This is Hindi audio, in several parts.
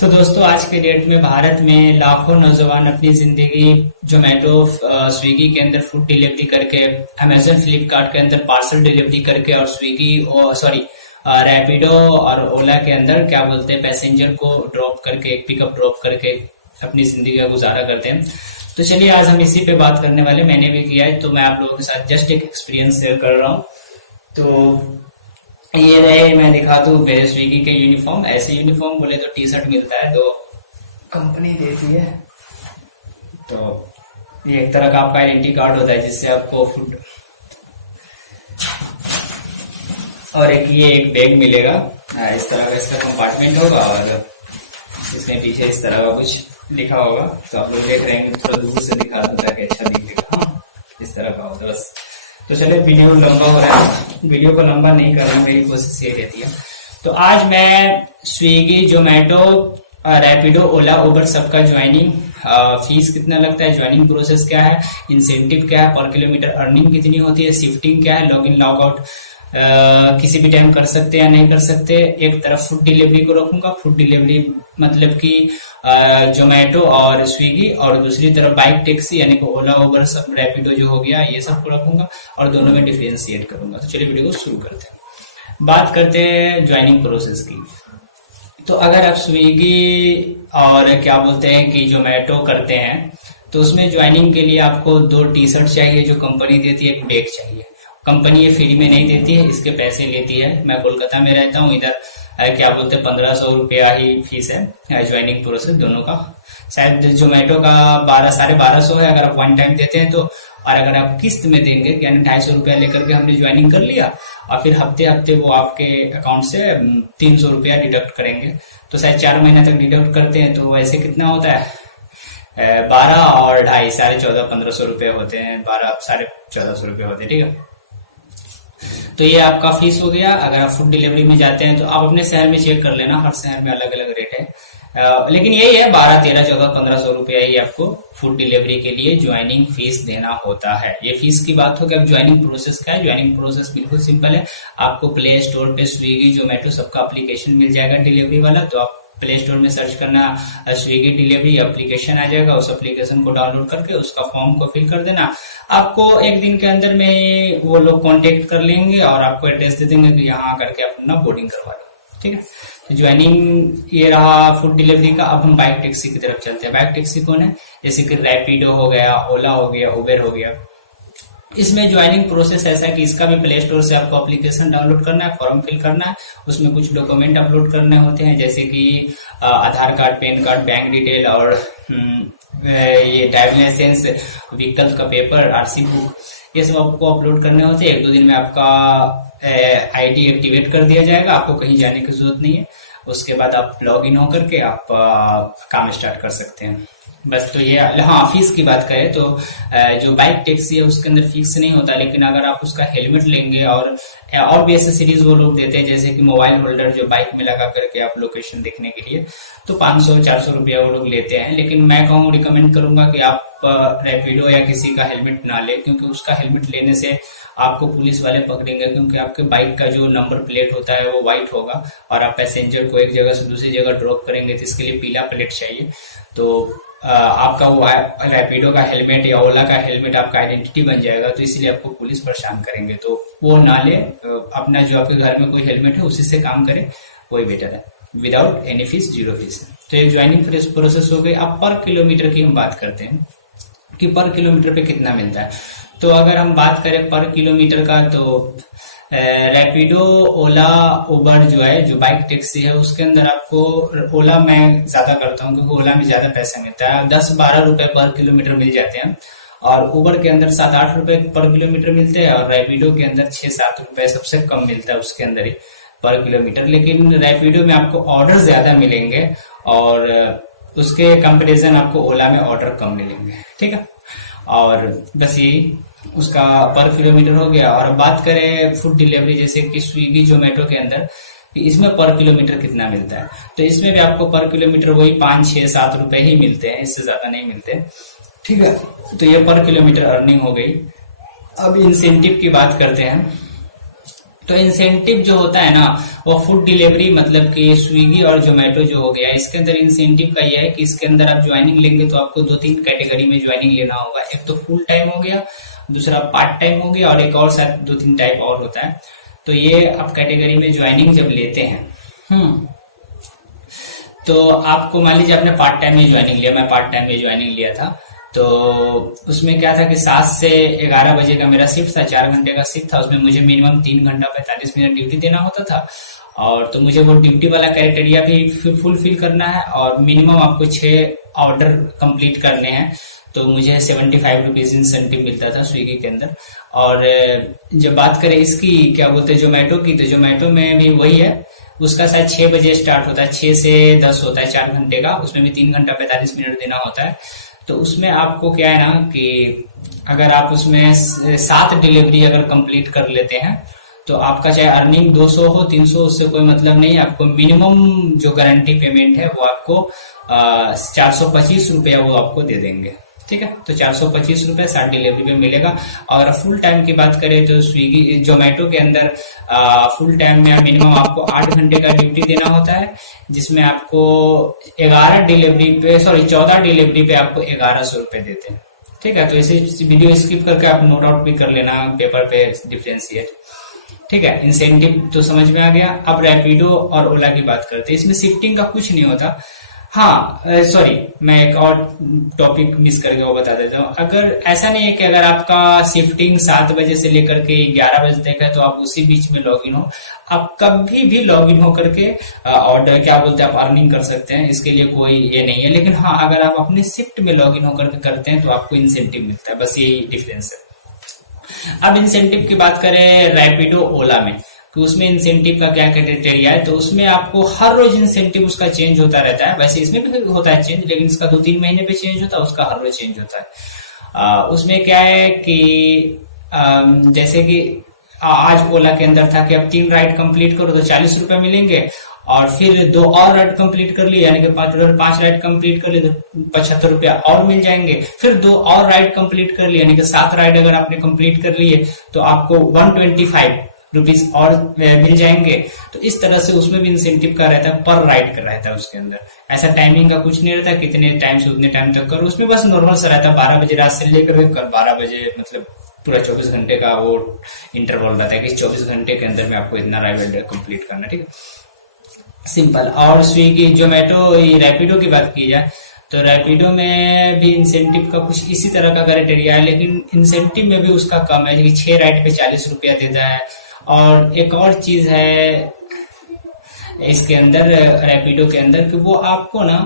तो दोस्तों आज के डेट में भारत में लाखों नौजवान अपनी जिंदगी जोमेटो स्विगी के अंदर फूड डिलीवरी करके, अमेजन फ्लिपकार्ट के अंदर पार्सल डिलीवरी करके और स्विगी और सॉरी रैपिडो और ओला के अंदर क्या बोलते हैं पैसेंजर को ड्रॉप करके, एक पिकअप ड्रॉप करके अपनी जिंदगी का गुजारा करते हैं। तो चलिए आज हम इसी पे बात करने वाले, मैंने भी किया है तो मैं आप लोगों के साथ जस्ट एक एक्सपीरियंस शेयर कर रहा हूँ। तो ये रहे, मैं दिखा दूं मेरे स्विगी के यूनिफॉर्म। ऐसे यूनिफॉर्म बोले तो टी शर्ट मिलता है, तो कंपनी देती है। तो ये एक तरह का आपका आइडेंटिटी कार्ड होता है जिससे आपको फूड, और एक बैग मिलेगा इस तरह का, इसका कंपार्टमेंट होगा और इसमें पीछे इस तरह का कुछ लिखा होगा। तो आप लोग देख रहे हैं, थोड़ा दूर से दिखा दूं ताकि अच्छा दिखेगा। हाँ, इस तरह का होता है बस। तो चलिए वीडियो लंबा हो रहा है, वीडियो को लंबा नहीं करना, मेरी कोशिश ये रहती है। तो आज मैं स्विगी, जोमेटो, रैपिडो, ओला, उबर सबका ज्वाइनिंग फीस कितना लगता है, ज्वाइनिंग प्रोसेस क्या है, इंसेंटिव क्या है, पर किलोमीटर अर्निंग कितनी होती है, शिफ्टिंग क्या है, लॉग इन लॉग आउट किसी भी टाइम कर सकते हैं या नहीं कर सकते। एक तरफ फूड डिलीवरी को रखूंगा, फूड डिलीवरी मतलब कि जोमेटो और स्विगी, और दूसरी तरफ बाइक टैक्सी यानी कि ओला, उबर, सब रैपिडो जो हो गया, ये सब को रखूंगा और दोनों में डिफरेंशिएट करूंगा। तो चलिए वीडियो को शुरू करते हैं। बात करते हैं ज्वाइनिंग प्रोसेस की। तो अगर आप स्विगी और क्या बोलते हैं कि जोमेटो करते हैं तो उसमें ज्वाइनिंग के लिए आपको 2 टी शर्ट चाहिए जो कंपनी देती है, एक बैग चाहिए। कंपनी ये फ्री में नहीं देती है, इसके पैसे लेती है। मैं कोलकाता में रहता हूँ, इधर क्या बोलते हैं 1500 रुपया ही फीस है ज्वाइनिंग प्रोसेस दोनों का। शायद जोमेटो का 1200-1250 है अगर आप वन टाइम देते हैं तो, और अगर आप किस्त में देंगे यानी 250 रुपया लेकर के हमने ज्वाइनिंग कर लिया और फिर हफ्ते हफ्ते वो आपके अकाउंट से 300 रुपया डिडक्ट करेंगे। तो शायद 4 महीने तक डिडक्ट करते हैं, तो वैसे कितना होता है 12 और 2.5 1400-1500 रुपये होते हैं, 12 1450 रुपये होते हैं। ठीक है, तो ये आपका फीस हो गया। अगर आप फूड डिलीवरी में जाते हैं तो आप अपने शहर में चेक कर लेना, हर शहर में अलग अलग रेट है, लेकिन यही है 12, 13, 14, 1500 रुपया ही आपको फूड डिलीवरी के लिए ज्वाइनिंग फीस देना होता है। ये फीस की बात हो कि अब ज्वाइनिंग प्रोसेस क्या है। ज्वाइनिंग प्रोसेस बिल्कुल सिंपल है। आपको प्ले स्टोर पे स्विगी, जोमेटो सबका एप्लीकेशन मिल जाएगा डिलीवरी वाला। तो आप प्ले स्टोर में सर्च करना स्विगी डिलीवरी, एप्लीकेशन आ जाएगा। उस एप्लीकेशन को डाउनलोड करके उसका फॉर्म को फिल कर देना। आपको एक दिन के अंदर में ही वो लोग कांटेक्ट कर लेंगे और आपको एड्रेस दे देंगे कि यहाँ करके आप अपना बोर्डिंग करवा लो। ठीक है, तो ज्वाइनिंग ये रहा फूड डिलीवरी का। अब हम बाइक टैक्सी की तरफ चलते हैं। बाइक टैक्सी कौन है, जैसे कि रैपिडो हो गया, ओला हो गया, उबर हो गया। इसमें ज्वाइनिंग प्रोसेस ऐसा है कि इसका भी प्ले स्टोर से आपको एप्लीकेशन डाउनलोड करना है, फॉर्म फिल करना है, उसमें कुछ डॉक्यूमेंट अपलोड करने होते हैं जैसे कि Aadhaar card, PAN card, bank detail और ये ड्राइविंग लाइसेंस, व्हीकल का पेपर, आरसी बुक, ये सब आपको अपलोड करने होते हैं। 1-2 दिन में आपका आईडी एक्टिवेट कर दिया जाएगा, आपको कहीं जाने की जरूरत नहीं है। उसके बाद आप लॉग इन होकर के आप काम स्टार्ट कर सकते हैं बस। तो ये हाँ, फीस की बात करें तो जो बाइक टैक्सी है उसके अंदर फीस नहीं होता, लेकिन अगर आप उसका हेलमेट लेंगे और भी एसेसरीज वो लोग देते हैं जैसे कि मोबाइल होल्डर जो बाइक में लगा करके आप लोकेशन देखने के लिए, तो 500-400 रुपया वो लोग लेते हैं। लेकिन मैं रिकमेंड करूंगा कि आप रैपिडो या किसी का हेलमेट ना ले, क्योंकि उसका हेलमेट लेने से आपको पुलिस वाले पकड़ेंगे, क्योंकि आपके बाइक का जो नंबर प्लेट होता है वो व्हाइट होगा और आप पैसेंजर को एक जगह से दूसरी जगह ड्रॉप करेंगे तो इसके लिए पीला प्लेट चाहिए। तो आपका वो रैपिडो का हेलमेट या ओला का हेलमेट आपका आइडेंटिटी बन जाएगा, तो इसलिए आपको पुलिस परेशान करेंगे। तो वो ना ले, अपना जो आपके घर में कोई हेलमेट है उसी से काम करें, वही बेटर है, विदाउट एनी फीस, 0 फीस। तो ये ज्वाइनिंग प्रोसेस हो गई। अब पर किलोमीटर की हम बात करते हैं कि पर किलोमीटर पे कितना मिलता है। तो अगर हम बात करें पर किलोमीटर का, तो रैपिडो, ओला, उबर जो है, जो बाइक टैक्सी है, उसके अंदर आपको, ओला मैं ज्यादा करता हूँ क्योंकि ओला में ज्यादा पैसा मिलता है, 10-12 रुपए पर किलोमीटर मिल जाते हैं, और उबर के अंदर 7-8 रुपए पर किलोमीटर मिलते हैं, और रैपिडो के अंदर 6-7 रुपए सबसे कम मिलता है उसके अंदर ही पर किलोमीटर। लेकिन रैपिडो में आपको ऑर्डर ज्यादा मिलेंगे और उसके कंपेरिजन आपको ओला में ऑर्डर कम मिलेंगे। ठीक है, और बस यही उसका पर किलोमीटर हो गया। और बात करें फूड डिलीवरी जैसे कि स्विगी, जोमेटो के अंदर, इसमें पर किलोमीटर कितना मिलता है, तो इसमें भी आपको पर किलोमीटर वही 5-6-7 रुपए ही मिलते हैं, इससे ज्यादा नहीं मिलते। ठीक है, तो ये पर किलोमीटर अर्निंग हो गई। अब इंसेंटिव की बात करते हैं। तो इंसेंटिव जो होता है ना, वो फूड डिलीवरी मतलब कि स्विगी और जोमेटो जो हो गया, इसके अंदर इंसेंटिव का ये है कि इसके अंदर आप ज्वाइनिंग लेंगे तो आपको 2-3 कैटेगरी में ज्वाइनिंग लेना होगा। एक तो फुल टाइम हो गया, दूसरा पार्ट टाइम हो गया, और एक और शायद 2-3 टाइप और होता है। तो ये आप कैटेगरी में ज्वाइनिंग जब लेते हैं तो आपको मान लीजिए आपने पार्ट टाइम में ज्वाइनिंग लिया, मैं पार्ट टाइम में ज्वाइनिंग लिया था, तो उसमें क्या था कि 7 से 11 बजे का मेरा शिफ्ट था, 4 घंटे का शिफ्ट था। उसमें मुझे मिनिमम 3 घंटा 45 मिनट ड्यूटी देना होता था, और तो मुझे वो ड्यूटी वाला क्राइटेरिया भी फुलफिल करना है, और मिनिमम आपको 6 ऑर्डर कंप्लीट करने हैं। तो मुझे 75 रुपीज इंसेंटिव मिलता था स्विगी के अंदर। और जब बात करें इसकी क्या बोलते हैं जोमेटो की, तो जोमेटो में भी वही है, उसका शायद 6 बजे स्टार्ट होता है, 6 से 10 होता है, 4 घंटे का। उसमें भी 3 घंटा 45 मिनट देना होता है। तो उसमें आपको क्या है ना कि अगर आप उसमें 7 डिलीवरी अगर कंप्लीट कर लेते हैं तो आपका चाहे अर्निंग 200 हो 300, उससे कोई मतलब नहीं। आपको मिनिमम जो गारंटी पेमेंट है वो आपको 425 रुपया वो आपको दे देंगे, ठीक है। तो 425 रुपए 7 डिलीवरी पे मिलेगा। और फुल टाइम की बात करें तो स्विगी जोमेटो के अंदर फुल टाइम में मिनिमम आपको 8 घंटे का ड्यूटी देना होता है, जिसमें आपको 14 डिलीवरी पे आपको 1100 रुपए देते हैं, ठीक है। तो इसे वीडियो स्किप करके आप नोट आउट भी कर लेना पेपर पे डिफरेंशिएट, ठीक है। इंसेंटिव तो समझ में आ गया। अब रैपिडो और ओला की बात करते हैं। इसमें शिफ्टिंग का कुछ नहीं होता। हाँ सॉरी, मैं एक और टॉपिक मिस करके वो बता देता हूँ। अगर ऐसा नहीं है कि अगर आपका शिफ्टिंग 7 बजे से लेकर के 11 बजे तक है तो आप उसी बीच में लॉग इन हो, आप कभी भी लॉग इन होकर के ऑर्डर क्या बोलते हैं आप अर्निंग कर सकते हैं, इसके लिए कोई ये नहीं है। लेकिन हाँ, अगर आप अपने शिफ्ट में लॉग इन होकर के करते हैं तो आपको इंसेंटिव मिलता है, बस यही डिफरेंस है। अब इंसेंटिव की बात करें रैपिडो ओला में, कि उसमें इंसेंटिव का क्या क्राइटेरिया है। तो उसमें आपको हर रोज इंसेंटिव उसका चेंज होता रहता है। वैसे इसमें भी होता है चेंज, लेकिन इसका 2-3 महीने पे चेंज होता है, उसका हर रोज चेंज होता है। उसमें क्या है कि जैसे कि आज ओला के अंदर था कि अब 3 राइड कंप्लीट करो तो 40 रुपए मिलेंगे, और फिर 2 और राइड कंप्लीट कर लिए यानी कि 5 राइड कंप्लीट कर लिए तो 75 रुपया और मिल जाएंगे। फिर 2 और राइड कंप्लीट कर लिए यानी कि 7 राइड अगर आपने कंप्लीट कर लिए तो आपको 125 रुपीज और मिल जाएंगे। तो इस तरह से उसमें भी इंसेंटिव का रहता है, पर राइड का रहता है उसके अंदर। ऐसा टाइमिंग का कुछ नहीं रहता, कितने टाइम से उतने टाइम तक करो। उसमें बस नॉर्मल सा रहता है 12 बजे रात से लेकर 12 बजे, मतलब पूरा 24 घंटे का वो इंटरवल रहता है कि 24 घंटे के अंदर में आपको इतना राइड कंप्लीट करना, ठीक है, सिंपल। और स्विगी जोमेटो रैपिडो की बात की जाए तो रैपिडो में भी इंसेंटिव का कुछ इसी तरह का क्राइटेरिया है, लेकिन इंसेंटिव में भी उसका कम है कि 6 राइड पे 40 रुपया देता है। और एक और चीज है इसके अंदर रैपिडो के अंदर कि वो आपको ना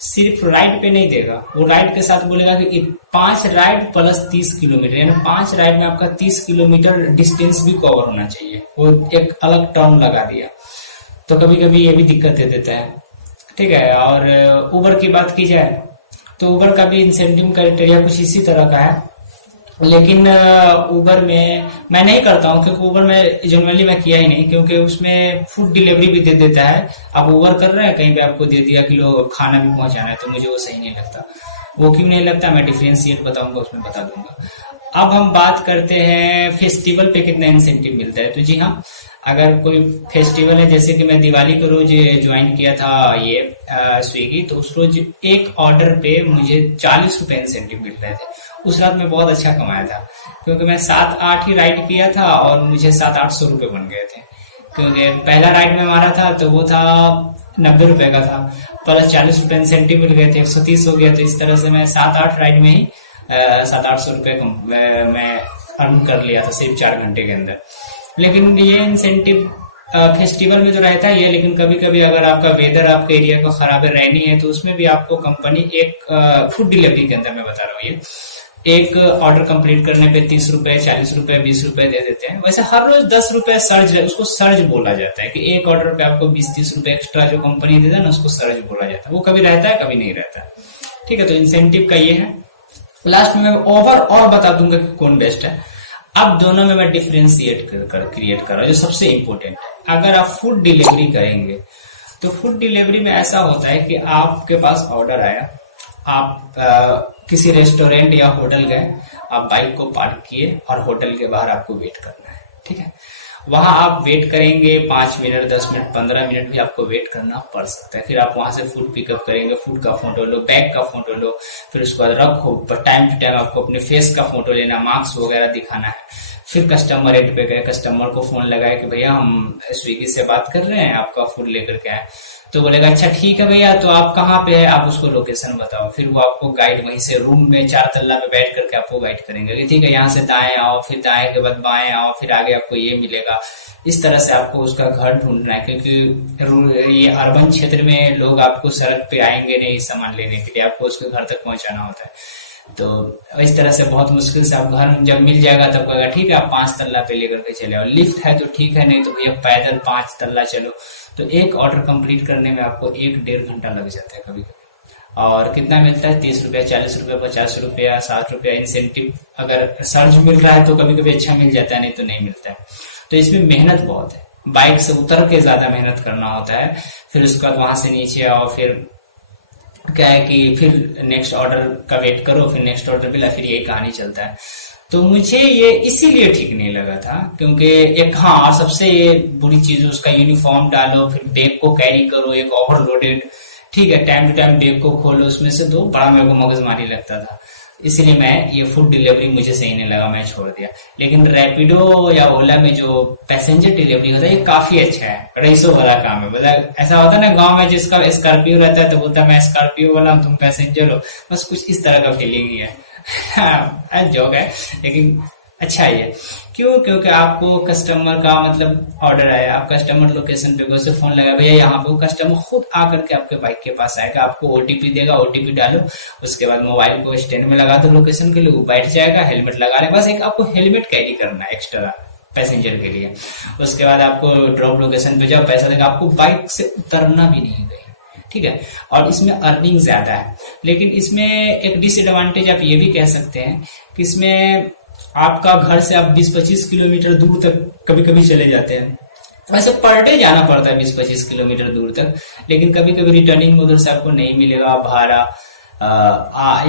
सिर्फ राइड पे नहीं देगा, वो राइड के साथ बोलेगा कि 5 राइड प्लस 30 किलोमीटर, यानी 5 राइड में आपका 30 किलोमीटर डिस्टेंस भी कवर होना चाहिए। वो एक अलग टर्म लगा दिया, तो कभी कभी ये भी दिक्कत दे देता है, ठीक है। और उबर की बात की जाए तो उबर का भी इंसेंटिव क्राइटेरिया कुछ इसी तरह का है, लेकिन उबर में मैं नहीं करता हूँ, क्योंकि उबर में जनरली मैं किया ही नहीं, क्योंकि उसमें फूड डिलीवरी भी दे देता है। आप उबर कर रहे हैं, कहीं पे आपको दे दिया कि लो खाना भी पहुंचाना है, तो मुझे वो सही नहीं लगता। वो क्यों नहीं लगता मैं डिफरेंशिएट बताऊंगा, उसमें बता दूंगा। अब हम बात करते हैं फेस्टिवल पे कितना इंसेंटिव मिलता है। तो जी हाँ, अगर कोई फेस्टिवल है, जैसे कि मैं दिवाली को रोज ज्वाइन किया था ये स्विगी, तो उस रोज एक ऑर्डर पे मुझे 40 रुपए इंसेंटिव मिल रहे थे। उस रात में बहुत अच्छा कमाया था, क्योंकि मैं 7-8 ही राइड किया था और मुझे 700-800 रुपए बन गए थे। क्योंकि पहला राइड में मारा था तो वो था 90 रुपए का था, प्लस 40 रुपए इंसेंटिव मिल गए थे, 130 हो गया। तो इस तरह से मैं 7-8 राइड में ही 700-800 रुपए मैं अर्न कर लिया था सिर्फ 4 घंटे के अंदर। लेकिन ये इंसेंटिव फेस्टिवल में तो रहता ही है, लेकिन कभी कभी अगर आपका वेदर आपके एरिया का खराब है, रैनी है, तो उसमें भी आपको कंपनी एक फूड डिलीवरी के अंदर मैं बता रहा हूँ, ये एक ऑर्डर कंप्लीट करने पे 30 रुपए 40 रुपए 20 रुपए दे देते हैं। वैसे हर रोज 10 रुपए सर्ज, उसको सर्ज बोला जाता है कि एक ऑर्डर पे आपको 20-30 रुपए एक्स्ट्रा जो कंपनी देता है ना, उसको सर्ज बोला जाता है। वो कभी रहता है कभी नहीं रहता है, ठीक है। तो इंसेंटिव का ये है। लास्ट में मैं ओवरऑल बता दूंगा कि कौन बेस्ट है। अब दोनों में मैं डिफरेंशिएट क्रिएट कर रहा हूँ, जो सबसे इंपॉर्टेंट है। अगर आप फूड डिलीवरी करेंगे तो फूड डिलीवरी में ऐसा होता है कि आपके पास ऑर्डर आया, आप किसी रेस्टोरेंट या होटल गए, आप बाइक को पार्क किए और होटल के बाहर आपको वेट करना है, ठीक है। वहां आप वेट करेंगे 5 मिनट, 10 मिनट, 15 मिनट भी आपको वेट करना पड़ सकता है। फिर आप वहां से फूड पिकअप करेंगे, फूड का फोटो लो, बैग का फोटो लो, फिर उसके बाद रखो। टाइम टू टाइम आपको अपने फेस का फोटो लेना, मार्क्स वगैरह दिखाना है। फिर कस्टमर एड पे गए, कस्टमर को फोन लगाया कि भैया हम स्विगी से बात कर रहे हैं, आपका फूड लेकर के आए। तो बोलेगा अच्छा ठीक है भैया, तो आप कहाँ पे है, आप उसको लोकेशन बताओ। फिर वो आपको गाइड वहीं से रूम में 4 तल्ला पे बैठ करके आपको गाइड करेंगे कि ठीक है यहाँ से दाएं आओ, फिर दाएं के बाद बाएं आओ, फिर आगे आपको ये मिलेगा। इस तरह से आपको उसका घर ढूंढना है, क्योंकि ये अर्बन क्षेत्र में लोग आपको सड़क पे आएंगे नहीं सामान लेने के लिए, आपको उसके घर तक पहुंचाना होता है। तो इस तरह से बहुत मुश्किल से आप घर जब मिल जाएगा तब कहेगा ठीक है आप 5 तल्ला पे लेकर के चले आओ, लिफ्ट है तो ठीक है, नहीं तो भैया पैदल 5 तल्ला चलो। तो एक ऑर्डर कंप्लीट करने में आपको 1-1.5 घंटा लग जाता है कभी कभी। और कितना मिलता है, 30 रुपया, 40 रुपया, 50 रुपया, 60 रुपया इंसेंटिव। अगर सर्च मिल रहा है तो कभी कभी अच्छा मिल जाता है, नहीं तो नहीं मिलता है। तो इसमें मेहनत बहुत है, बाइक से उतर के ज्यादा मेहनत करना होता है। फिर उसके बाद वहां से नीचे आओ, फिर क्या है कि फिर नेक्स्ट ऑर्डर का वेट करो, फिर नेक्स्ट ऑर्डर मिला, फिर यही कहानी चलता है। तो मुझे ये इसीलिए ठीक नहीं लगा था, क्योंकि एक हाँ, और सबसे ये बुरी चीज उसका यूनिफॉर्म डालो, फिर बैग को कैरी करो, एक ओवरलोडेड। ठीक है टाइम टू टाइम बैग को खोलो, उसमें से दो, बड़ा मेरे को मगजमारी लगता था। इसलिए मैं ये फूड डिलीवरी मुझे सही नहीं लगा, मैं छोड़ दिया। लेकिन रैपिडो या ओला में जो पैसेंजर डिलीवरी होता है ये काफी अच्छा है, रईसों वाला काम है। मतलब ऐसा होता है ना गांव में जिसका स्कॉर्पियो रहता है तो बोलता है मैं स्कॉर्पियो वाला हूँ, तुम पैसेंजर हो, बस कुछ इस तरह का फीलिंग ही है। हाँ, जोक है लेकिन अच्छा ही है। क्यों? क्योंकि आपको कस्टमर का मतलब ऑर्डर आया, आप कस्टमर लोकेशन पे गए, उसे फोन लगा भैया यहाँ पे, कस्टमर खुद आकर के आपके बाइक के पास आएगा, आपको ओटीपी देगा, ओटीपी डालो, उसके बाद मोबाइल को स्टैंड में लगा दो लोकेशन के लिए, वो बैठ जाएगा, हेलमेट लगा ले, बस एक आपको हेलमेट कैरी करना है एक्स्ट्रा पैसेंजर के लिए। उसके बाद आपको ड्रॉप लोकेशन पे जाओ, पैसा देगा, आपको बाइक से उतरना भी नहीं गई। ठीक है, और इसमें अर्निंग ज्यादा है। लेकिन इसमें एक डिसएडवांटेज आप ये भी कह सकते हैं कि इसमें आपका घर से आप 20-25 किलोमीटर दूर तक कभी कभी चले जाते हैं। वैसे पर डे जाना पड़ता है 20-25 किलोमीटर दूर तक, लेकिन कभी कभी रिटर्निंग में उधर से आपको नहीं मिलेगा भाड़ा,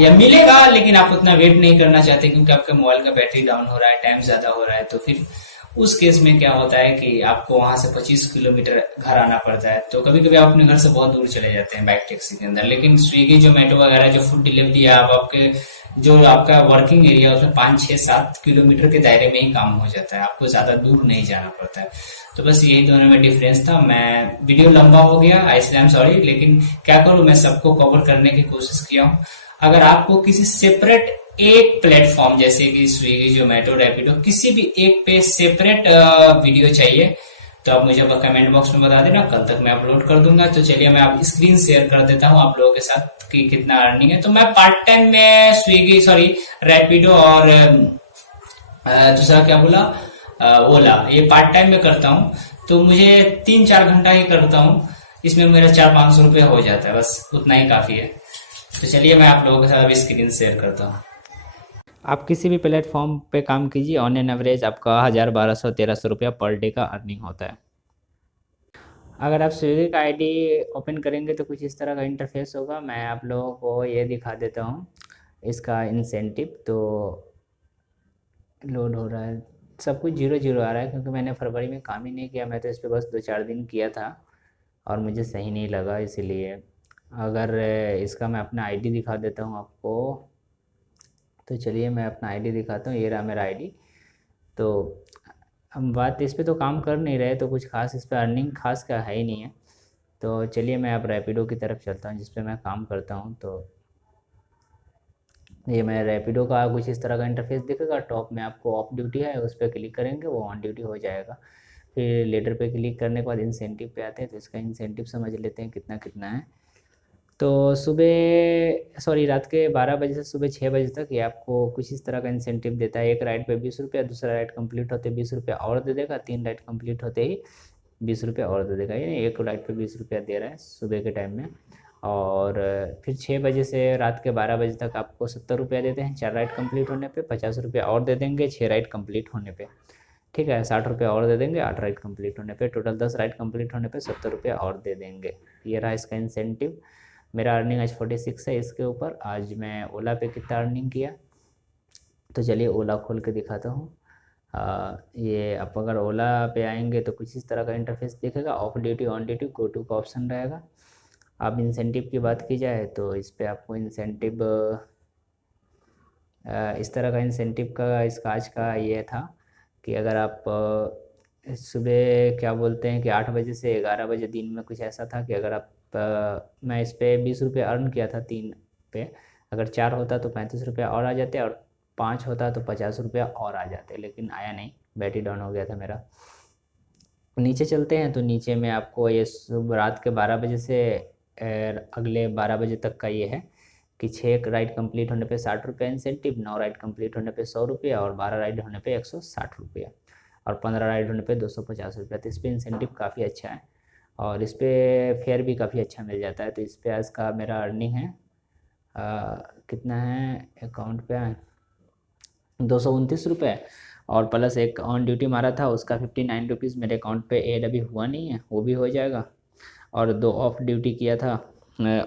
या मिलेगा लेकिन आप उतना वेट नहीं करना चाहते क्योंकि आपके मोबाइल का बैटरी डाउन हो रहा है, टाइम ज्यादा हो रहा है। तो फिर उस केस में क्या होता है कि आपको वहां से 25 किलोमीटर घर आना पड़ता है। तो कभी कभी आप अपने घर से बहुत दूर चले जाते हैं बाइक टैक्सी के अंदर। लेकिन स्विगी जोमेटो वगैरह जो फूड डिलीवरी है, आप आपके जो आपका वर्किंग एरिया उसमें 5-6-7 किलोमीटर के दायरे में ही काम हो जाता है, आपको ज्यादा दूर नहीं जाना पड़ता है। तो बस यही दोनों में डिफरेंस था। मैं वीडियो लंबा हो गया, आई एम सॉरी, लेकिन क्या करूं, मैं सबको कवर करने की कोशिश किया हूँ। अगर आपको किसी सेपरेट एक प्लेटफॉर्म जैसे कि स्विगी जोमेटो रैपिडो किसी भी एक पे सेपरेट वीडियो चाहिए तो आप मुझे कमेंट बॉक्स में बता देना, कल तक मैं अपलोड कर दूंगा। तो चलिए मैं आप स्क्रीन शेयर कर देता हूँ आप लोगों के साथ कि कितना अर्निंग है। तो मैं पार्ट टाइम में स्विगी रैपिडो और दूसरा क्या बोला, ओला, ये पार्ट टाइम में करता हूँ। तो मुझे 3-4 घंटा ही करता हूँ, इसमें मेरा 400-500 रुपये हो जाता है, बस उतना ही काफी है। तो चलिए मैं आप लोगों के साथ अभी स्क्रीन शेयर करता हूँ। आप किसी भी प्लेटफॉर्म पे काम कीजिए, ऑन एन एवरेज आपका 1000, 1200, 1300 रुपया पर डे का अर्निंग होता है। अगर आप स्विगी का आईडी ओपन करेंगे तो कुछ इस तरह का इंटरफेस होगा। मैं आप लोगों को ये दिखा देता हूँ इसका इंसेंटिव। तो लोड हो रहा है, सब कुछ 0-0 आ रहा है क्योंकि मैंने फरवरी में काम ही नहीं किया, मैं तो इस पर बस 2-4 दिन किया था और मुझे सही नहीं लगा इसीलिए। अगर इसका मैं अपना आईडी दिखा देता हूँ आपको, तो चलिए मैं अपना आईडी दिखाता हूँ, ये रहा मेरा आईडी। तो हम बात इस पे तो काम कर नहीं रहे तो कुछ खास इस पे अर्निंग खास का है ही नहीं है। तो चलिए मैं अब रैपिडो की तरफ चलता हूँ जिस पे मैं काम करता हूँ। तो ये मैं रैपिडो का कुछ इस तरह का इंटरफेस दिखेगा। टॉप में आपको ऑफ ड्यूटी है, उस पर क्लिक करेंगे वो ऑन ड्यूटी हो जाएगा। फिर लेटर पे क्लिक करने के बाद इंसेंटिव पे आते हैं, तो इसका इंसेंटिव समझ लेते हैं कितना कितना है। तो रात के 12 बजे से सुबह 6 बजे तक ये आपको कुछ इस तरह का इंसेंटिव देता है। एक राइड पे 20 रुपया, दूसरा राइड कंप्लीट होते 20 रुपया और दे देगा, 3 राइड कंप्लीट होते ही 20 रुपया और दे देगा। यानी एक राइड पे 20 रुपया दे रहा है सुबह के टाइम में। और फिर 6 बजे से रात के 12 बजे तक आपको 70 रुपया देते हैं 4 राइड कंप्लीट होने पे, 50 रुपया और दे देंगे 6 राइड कंप्लीट होने पे। ठीक है, 60 रुपया और दे देंगे 8 राइड कंप्लीट होने पे। टोटल 10 राइड कंप्लीट होने पे 70 रुपया और दे देंगे। ये रहा इसका इंसेंटिव। मेरा अर्निंग आज 46 है इसके ऊपर। आज मैं ओला पे कितना अर्निंग किया, तो चलिए ओला खोल के दिखाता हूँ। ये आप अगर ओला पे आएंगे तो कुछ इस तरह का इंटरफेस दिखेगा। Off duty, on duty, go to का ऑप्शन रहेगा। अब इंसेंटिव की बात की जाए तो इस पर आपको इंसेंटिव इस तरह का इंसेंटिव का इसका आज का ये था कि अगर आप सुबह क्या बोलते हैं कि 8 बजे से 11 बजे दिन में कुछ ऐसा था कि अगर आप मैं इस पे 20 रुपये अर्न किया था 3 पे, अगर 4 होता तो 35 रुपये और आ जाते, और 5 होता तो 50 रुपया और आ जाते, लेकिन आया नहीं, बैटरी डाउन हो गया था मेरा। नीचे चलते हैं तो नीचे में आपको ये सुबह रात के 12 बजे से अगले 12 बजे तक का ये है कि 6 राइड कंप्लीट होने पे 60 रुपये इंसेंटिव, 9 राइड कंप्लीट होने पे 100 रुपया, और 12 राइड होने पे 160 रुपया, और 15 राइड होने पे 250 रुपया। तो इस पर इंसेंटिव काफ़ी अच्छा है और इस पर फेयर भी काफ़ी अच्छा मिल जाता है। तो इस पर आज का मेरा अर्निंग है कितना है अकाउंट पे 229 रुपये, और प्लस एक ऑन ड्यूटी मारा था उसका 59 रुपीज़ मेरे अकाउंट पे ऐड अभी हुआ नहीं है, वो भी हो जाएगा। और 2 ऑफ ड्यूटी किया था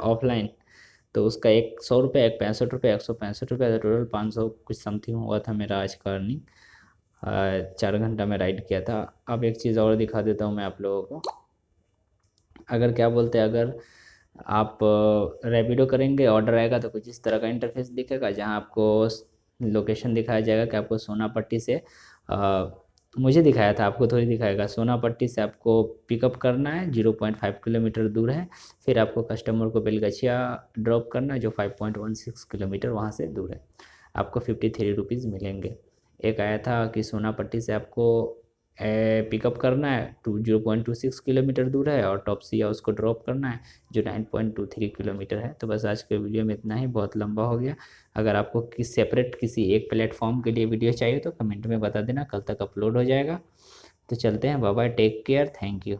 ऑफलाइन, तो उसका एक 100 रुपये, एक 65 रुपये, 165 रुपये, तो टोटल 500 कुछ समथिंग हुआ था मेरा आज का अर्निंग। 4 घंटा में राइड किया था। अब एक चीज़ और दिखा देता हूँ मैं आप लोगों को। अगर क्या बोलते हैं, अगर आप रैपिडो करेंगे, ऑर्डर आएगा तो कुछ इस तरह का इंटरफेस दिखेगा, जहां आपको लोकेशन दिखाया जाएगा कि आपको सोनापट्टी से मुझे दिखाया था, आपको थोड़ी दिखाएगा। सोनापट्टी से आपको पिकअप करना है, 0.5 किलोमीटर दूर है। फिर आपको कस्टमर को बेलगछिया ड्रॉप करना है, जो 5.16 किलोमीटर वहाँ से दूर है। आपको 53 रुपीज़ मिलेंगे। एक आया था कि सोनापट्टी से आपको पिकअप करना है, 0.26 किलोमीटर दूर है, और टॉपसिया उसको ड्रॉप करना है, जो 9.23 किलोमीटर है। तो बस आज के वीडियो में इतना ही, बहुत लंबा हो गया। अगर आपको सेपरेट किसी एक प्लेटफॉर्म के लिए वीडियो चाहिए तो कमेंट में बता देना, कल तक अपलोड हो जाएगा। तो चलते हैं, bye bye, take care, thank you.